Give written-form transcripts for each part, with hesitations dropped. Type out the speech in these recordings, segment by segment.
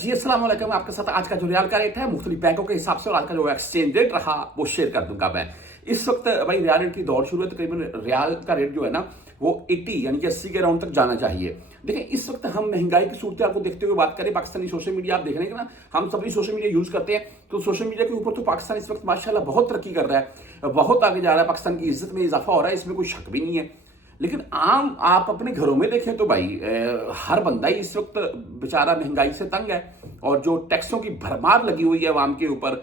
जी अस्सलाम वालेकुम। आपके साथ आज का जो रियाल का रेट है मुख्तलिफ बैंकों के हिसाब से और आज का जो एक्सचेंज रेट रहा वो शेयर कर दूंगा मैं। इस वक्त भाई रियाल रेट की दौड़ शुरू है। तकरीबन रियाल का रेट जो है ना वो 80 यानी कि 80 के राउंड तक जाना चाहिए। देखिए इस वक्त हम महंगाई की सूरत को देखते हुए बात करें, पाकिस्तानी सोशल मीडिया आप देख रहे हैं ना, हम सभी सोशल मीडिया यूज करते हैं, तो सोशल मीडिया के ऊपर तो पाकिस्तान इस वक्त माशाल्लाह बहुत तरक्की कर रहा है, बहुत आगे जा रहा है, पाकिस्तान की इज्जत में इजाफा हो रहा है, इसमें कोई शक भी नहीं है। लेकिन आम आप अपने घरों में देखें तो भाई हर बंदा ही इस वक्त बेचारा महंगाई से तंग है और जो टैक्सों की भरमार लगी हुई है आवाम के ऊपर,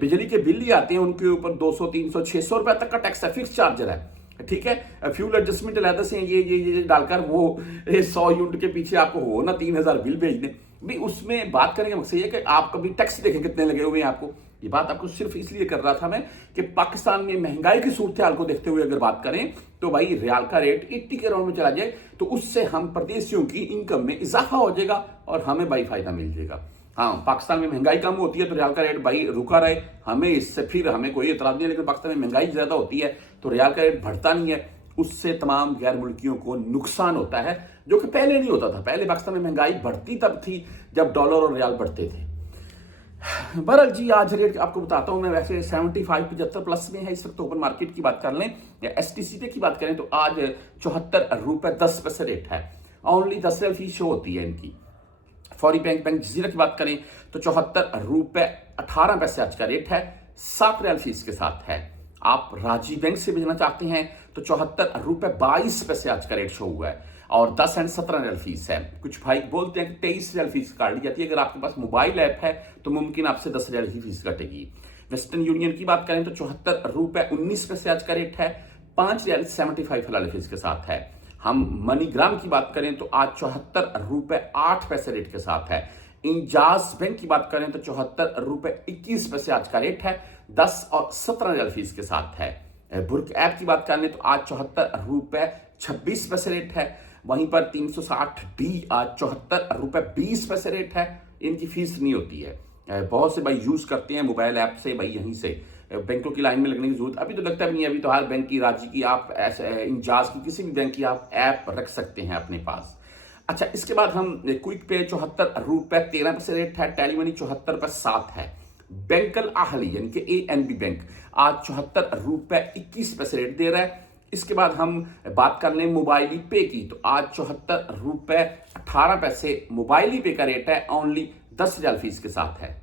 बिजली के बिल ही आते हैं उनके ऊपर 200 300 600 रुपए तक का टैक्स है, फिक्स चार्जर है, ठीक है। फ्यूल एडजस्टमेंट अलहदा से ये डालकर वो 100 यूनिट के पीछे आपको हो ना 3000 बिल भेज दें भी। उसमें बात करने का मकसद ये कि आप कभी टैक्स देखें कितने लगे हुए हैं आपको। ये बात आपको सिर्फ इसलिए कर रहा था मैं कि पाकिस्तान में महंगाई की सूरत हाल को देखते हुए अगर बात करें तो भाई रियाल का रेट 80 के राउंड में चला जाए तो उससे हम परदेशियों की इनकम में इजाफा हो जाएगा और हमें भाई फायदा मिल जाएगा। हाँ, पाकिस्तान में महंगाई कम होती है तो रियाल का रेट भाई रुका रहे, हमें इससे फिर हमें कोई एतराज नहीं है। लेकिन पाकिस्तान में महंगाई ज्यादा होती है तो रियाल का रेट बढ़ता नहीं है, उससे तमाम गैर मुल्कियों को नुकसान होता है, जो कि पहले नहीं होता था। पहले पाकिस्तान में महंगाई बढ़ती तब थी जब डॉलर और रियाल बढ़ते थे। बहरहाल जी आज रेट आपको बताता हूं मैं। वैसे 75 75 प्लस में है इस वक्त। ओपन मार्केट की बात कर लें या एसटीसी की बात करें तो आज 74 रुपए 10 पैसे रेट है। ओनली 10 रियल फी शो होती है इनकी। फौरी बैंक जजीरा की बात करें तो 74 रुपए 18 पैसे आज का रेट है, 7 रियल फीस के साथ है। आप राजी बैंक से भेजना चाहते हैं तो 74 रुपए 22 पैसे आज का रेट शो हुआ है और 10 एंड 17 रियल फीस है। कुछ भाई बोलते हैं कि 23 रियल फीस काट ली जाती है। अगर आपके पास मोबाइल ऐप है तो मुमकिन आपसे 10 रियल ही फीस कटेगी। वेस्टर्न यूनियन की बात करें तो 74 रुपए 19 पैसे आज का रेट है, 5 रियल 75 हलाल फीस के साथ है। हम मनीग्राम की बात करें तो आज 74 रुपए 8 पैसे रेट के साथ है। इंजाज बैंक की बात करें तो 74 रुपए 21 पैसे आज का रेट है, 10 और 17 रियल फीस के साथ है। बुर्क ऐप की बात कर लें तो आज 74 रुपए 26 पैसे रेट है। वहीं पर 360D आज 74 रुपए 20 पैसे रेट है। इनकी फीस नहीं होती है। बहुत से भाई यूज करते हैं मोबाइल ऐप से, भाई यहीं से बैंकों की लाइन में लगने की जरूरत अभी तो लगता भी नहीं है। अभी तो हर बैंक की, राज्य की, आप ऐसे इंजाज की, किसी भी बैंक की आप ऐप रख सकते हैं अपने पास। अच्छा, इसके बाद हम क्विक पे 74 रुपए 13 पैसे रेट है, टेलीमनी 74 रुपए 7 है। बैंकल आहली यानी कि ANB बैंक आज 74 रुपए 21 पैसे रेट दे रहा है। इसके बाद हम बात कर लें मोबाइली पे की तो आज 74 रुपए 18 पैसे मोबाइली पे का रेट है, ओनली 10 रियाल फीस के साथ है।